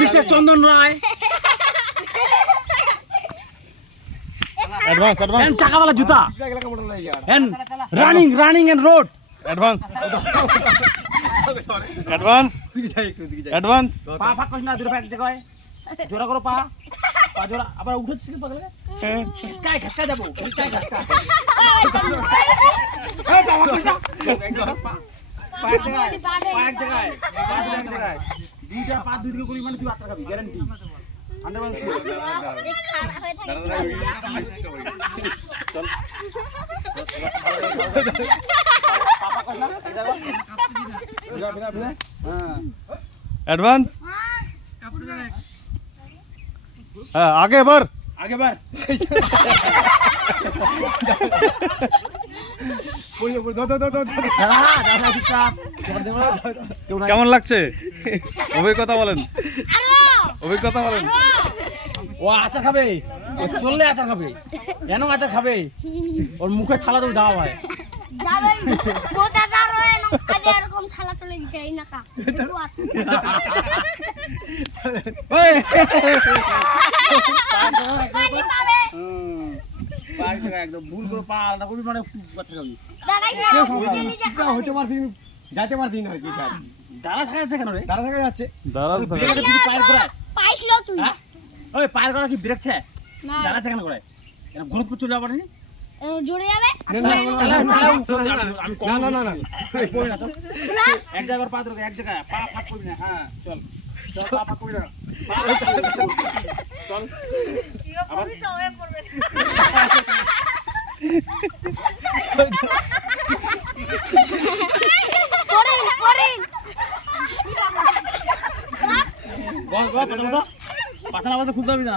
Mister Chandan Roy. Advance advance and চাকাওয়ালা জুতা। And running running and road advance advance দিকে যাই একটু দিকে যাই। অ্যাডভান্স পা ফাঁক করিস না জোরে পাক জায়গায় জোরা করো পা। পা জোরা আবার উঠেছিস কি পাগলে খেসকায় খেসকা যাব খেসকায় খেসকা এই বাবা কইসা পা পা এক জায়গায় পা এক জায়গায় পা এক জায়গায় দুইটা পা দুই দিকে করি মানে তুই আত্রা খাবি গ্যারান্টি হয়ে। হ্যাঁ অ্যাডভান্স হ্যাঁ আগে এবার আগে বার। কেমন লাগছে? অভিজ্ঞতা বলেন। অভিজ্ঞতা বলেন। ও আচার খাবে? ও চললে আচার খাবে। কেন আচার খাবে? ওর মুখে ছালা তো দেওয়া হয়। যাবে। মোটা দার না আজ এরকম ছালা চলে গেছে এই নাকা। ওই জায়গায় একদম যাইতে পারছি না দাঁড়া থাকা যাচ্ছে কেন দাঁড়া থাকা যাচ্ছে দাঁড়া কেন করে এরকম চলে যাবার এক জায়গার পা ধরে এক জায়গায় পা না। হ্যাঁ চল চল পা চল। আবার করেন করেন গো গো পাতা পাতা পাতা না খুলতে হবে না।